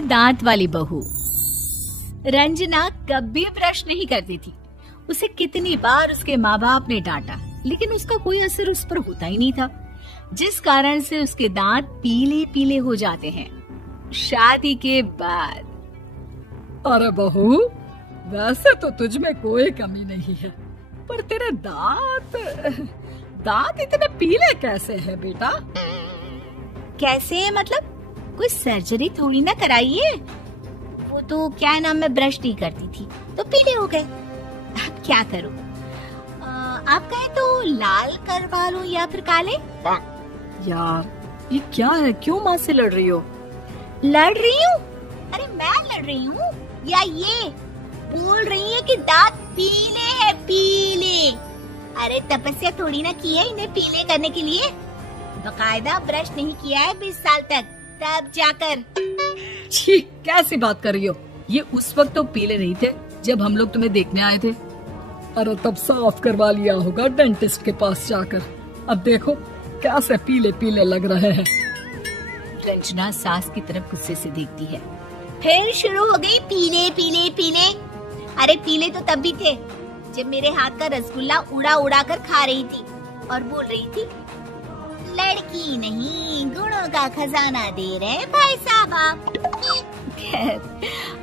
पीले दांत वाली बहू। रंजना कभी ब्रश नहीं करती थी। उसे कितनी बार उसके माँ बाप ने डांटा, लेकिन उसका कोई असर उस पर होता ही नहीं था, जिस कारण से उसके दांत पीले पीले हो जाते हैं। शादी के बाद। अरे बहू, वैसे तो तुझ में कोई कमी नहीं है, पर तेरे दांत इतने पीले कैसे हैं बेटा? कैसे मतलब? कोई सर्जरी थोड़ी ना कराइए। वो तो क्या नाम, मैं ब्रश नहीं करती थी तो पीले हो गए। अब क्या करूं? आप कहें तो लाल करवा लूं या फिर काले? यार ये क्या है, क्यों माँ से लड़ रही हो? लड़ रही हूँ? अरे मैं लड़ रही हूँ या ये बोल रही है कि दांत पीले हैं, पीले? अरे तपस्या थोड़ी ना की है इन्हें पीले करने के लिए। बकायदा ब्रश नहीं किया है 20 साल तक, तब जाकर। छी, कैसी बात कर रही हो? ये उस वक्त तो पीले नहीं थे जब हम लोग तुम्हें देखने आए थे। अरे तब साफ करवा लिया होगा डेंटिस्ट के पास जाकर। अब देखो कैसे पीले पीले लग रहे हैं। रंजना सास की तरफ गुस्से से देखती है। फिर शुरू हो गई पीले पीले पीले। अरे पीले तो तब भी थे जब मेरे हाथ का रसगुल्ला उड़ा उड़ा कर खा रही थी और बोल रही थी, लड़की नहीं गुणों का खजाना दे रहे भाई साहब आप।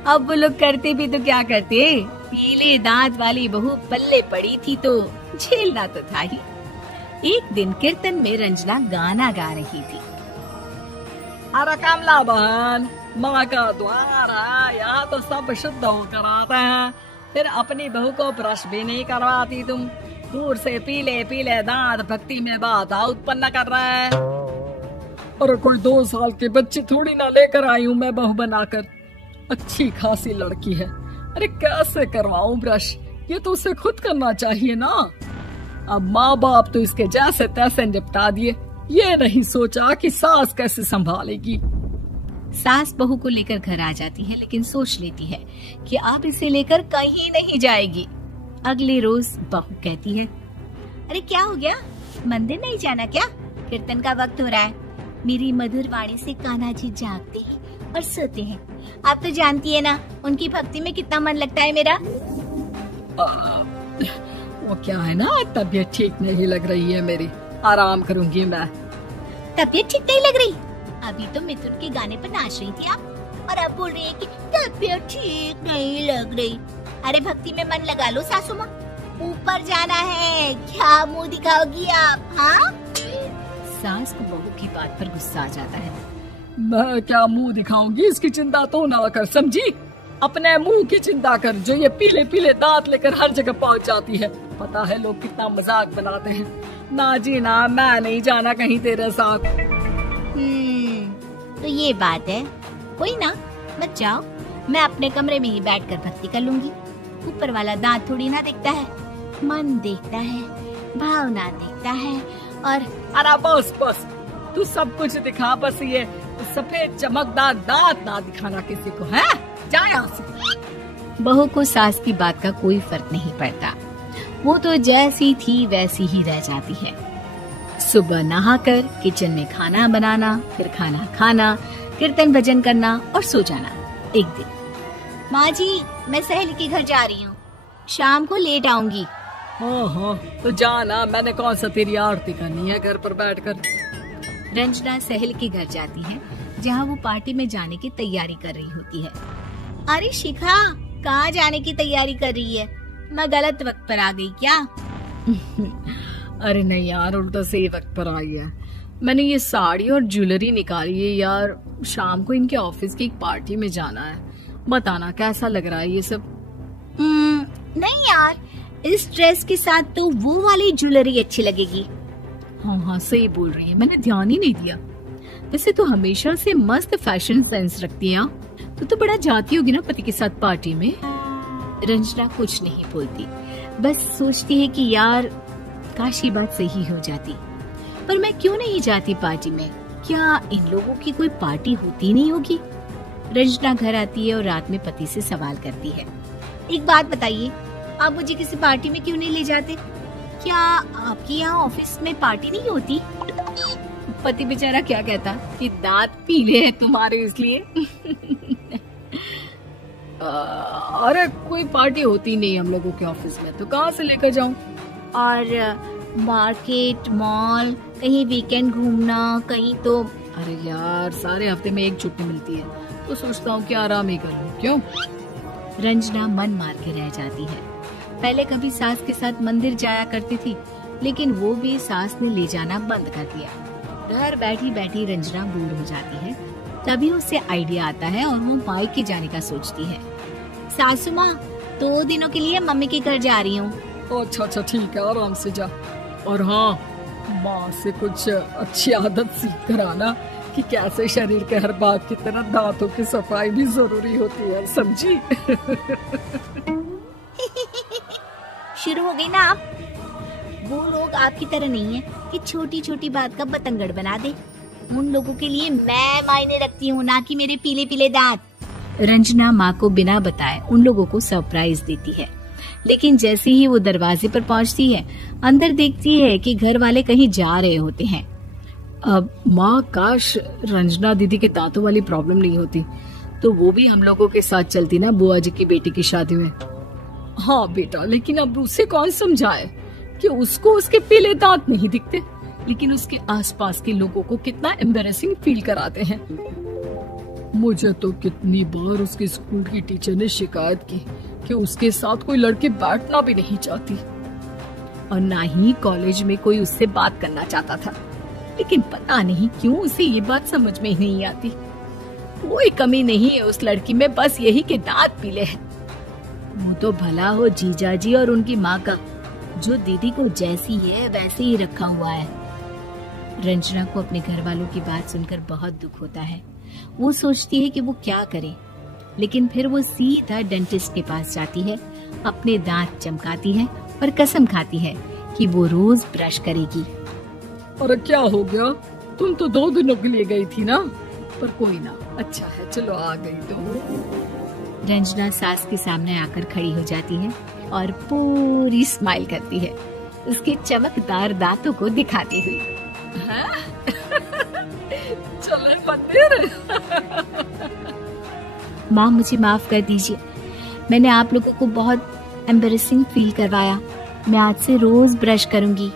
अब वो लोग करते भी तो क्या करते, पीले दांत वाली बहू पल्ले पड़ी थी तो झेलना तो था ही। एक दिन कीर्तन में रंजना गाना गा रही थी। अरे कमला बहन, माँ का द्वार है, यहाँ तो सब शुद्ध होकर आते हैं, फिर अपनी बहू को ब्रश भी नहीं करवाती तुम। दूर से पीले पीले दांत भक्ति में बाधा उत्पन्न कर रहा है। और कोई 2 साल के बच्चे थोड़ी ना लेकर आई हूँ मैं बहू बनाकर। अच्छी खासी लड़की है, अरे कैसे करवाऊं ब्रश? ये तो उसे खुद करना चाहिए ना। अब माँ बाप तो इसके जैसे तैसे निपटा दिए, ये नहीं सोचा कि सास कैसे संभालेगी। सास बहू को लेकर घर आ जाती है, लेकिन सोच लेती है कि अब इसे लेकर कहीं नहीं जाएगी। अगले रोज बहू कहती है, अरे क्या हो गया, मंदिर नहीं जाना क्या? कीर्तन का वक्त हो रहा है। मेरी मधुर वाणी से कान्हा जी जागते हैं और सोते हैं। आप तो जानती है ना उनकी भक्ति में कितना मन लगता है मेरा। वो क्या है ना, तबीयत ठीक नहीं लग रही है मेरी, आराम करूंगी मैं। तबीयत ठीक नहीं लग रही? अभी तो मिथुन के गाने पर नाच रही थी आप, और अब बोल रही है कि तबीयत ठीक नहीं लग रही। अरे भक्ति में मन लगा लो सासू माँ, ऊपर जाना है, क्या मुंह दिखाओगी आप? हाँ? सास को बहू की बात पर गुस्सा आ जाता है। मैं क्या मुंह दिखाऊंगी, इसकी चिंता तो ना कर, समझी? अपने मुंह की चिंता कर, जो ये पीले पीले दांत लेकर हर जगह पहुंच जाती है। पता है लोग कितना मजाक बनाते हैं। ना जी ना, मैं नहीं जाना कहीं तेरे साथ। तो ये बात है, कोई ना, मत जाओ, मैं अपने कमरे में ही बैठकर भक्ति कर लूंगी। ऊपर वाला दांत थोड़ी ना देखता है, मन देखता है, भावना देखता है। और अरे बस बस, तू सब कुछ दिखा, बस ये सफेद चमकदार दांत ना दिखाना किसी को, है? जा यहाँ से। बहू को सास की बात का कोई फर्क नहीं पड़ता, वो तो जैसी थी वैसी ही रह जाती है। सुबह नहाकर किचन में खाना बनाना, फिर खाना खाना, कीर्तन भजन करना और सो जाना। एक दिन, माँ जी मैं सहेली के घर जा रही हूँ, शाम को लेट आऊंगी। हाँ, तो जाना, मैंने कौन सा तेरी आरती करनी है घर पर बैठकर। रंजना सहेली के घर जाती है, जहाँ वो पार्टी में जाने की तैयारी कर रही होती है। अरे शिखा, कहाँ जाने की तैयारी कर रही है? मैं गलत वक्त पर आ गई क्या? अरे नहीं यार, उल्टा सही वक्त पर आई है। मैंने ये साड़ी और ज्वेलरी निकाली है यार, शाम को इनके ऑफिस की एक पार्टी में जाना है। बताना कैसा लग रहा है ये सब? नहीं यार, इस ड्रेस के साथ तो वो वाली ज्वेलरी अच्छी लगेगी। हाँ सही बोल रही है, मैंने ध्यान ही नहीं दिया। वैसे तो हमेशा से मस्त फैशन सेंस रखती है। तो बड़ा जाती होगी ना पति के साथ पार्टी में। रंजना कुछ नहीं बोलती, बस सोचती है कि यार काश ये बात सही हो जाती, पर मैं क्यों नहीं जाती पार्टी में? क्या इन लोगों की कोई पार्टी होती नहीं होगी? रंजना घर आती है और रात में पति से सवाल करती है, एक बात बताइए, आप मुझे किसी पार्टी में क्यों नहीं ले जाते? क्या आपके यहाँ ऑफिस में पार्टी नहीं होती? पति बेचारा क्या कहता कि दांत पीले हैं तुम्हारे इसलिए। अरे कोई पार्टी होती नहीं हम लोगों के ऑफिस में, तो कहाँ से लेकर जाऊं? और मार्केट, मॉल, कहीं वीकेंड घूमना, कहीं तो। अरे यार, सारे हफ्ते में एक छुट्टी मिलती है, तो सोचता हूँ कि आराम ही करूँ। क्यों? रंजना मन मार के रह जाती है। पहले कभी सास के साथ मंदिर जाया करती थी, लेकिन वो भी सास ने ले जाना बंद कर दिया। घर बैठी बैठी रंजना बोर हो जाती है। तभी उसे आइडिया आता है और वो मायके जाने का सोचती है। सासू माँ, 2 दिनों के लिए मम्मी के घर जा रही हूँ। अच्छा अच्छा ठीक है, आराम से जा। और हाँ, माँ से कुछ अच्छी आदत सीख कर आना कि कैसे शरीर के हर भाग की तरह दांतों की सफाई भी जरूरी होती है, समझी? शुरू हो गई ना आप? वो लोग आपकी तरह नहीं है कि छोटी छोटी बात का बतंगड़ बना दे। उन लोगों के लिए मैं मायने रखती हूँ, ना कि मेरे पीले पीले दांत। रंजना माँ को बिना बताए उन लोगों को सरप्राइज देती है, लेकिन जैसे ही वो दरवाजे पर पहुँचती है, अंदर देखती है कि घर वाले कहीं जा रहे होते हैं। अब माँ, काश रंजना दीदी के दांतों वाली प्रॉब्लम नहीं होती, तो वो भी हम लोगों के साथ चलती ना बुआ जी की बेटी की शादी में। हाँ बेटा, लेकिन अब उसे कौन समझाए कि उसको उसके पीले दांत नहीं दिखते, लेकिन उसके आसपास के लोगों को कितना एम्बैरेसिंग फील कराते हैं। मुझे तो कितनी बार उसके स्कूल की टीचर ने शिकायत की कि उसके साथ कोई लड़की बैठना भी नहीं चाहती, और ना ही कॉलेज में कोई उससे बात करना चाहता था। लेकिन पता नहीं क्यों उसे ये बात समझ में ही नहीं आती। कोई कमी नहीं है उस लड़की में, बस यही कि दांत पीले हैं। वो तो भला हो जीजा जी और उनकी माँ का, जो दीदी को जैसी है वैसे ही रखा हुआ है। रंजना को अपने घर वालों की बात सुनकर बहुत दुख होता है। वो सोचती है कि वो क्या करे, लेकिन फिर वो सीधा डेंटिस्ट के पास जाती है, अपने दांत चमकाती है और कसम खाती है कि वो रोज ब्रश करेगी। अरे क्या हो गया? तुम तो 2 दिनों के लिए गई थी ना, पर कोई ना, अच्छा है, चलो आ गई तो। रंजना सास के सामने आकर खड़ी हो जाती है और पूरी स्माइल करती है, उसके चमकदार दांतों को दिखाती हुई। चले मंदिर। माँ, मुझे माफ कर दीजिए, मैंने आप लोगों को बहुत एम्बैरेसिंग फील करवाया। मैं आज से रोज ब्रश करूंगी।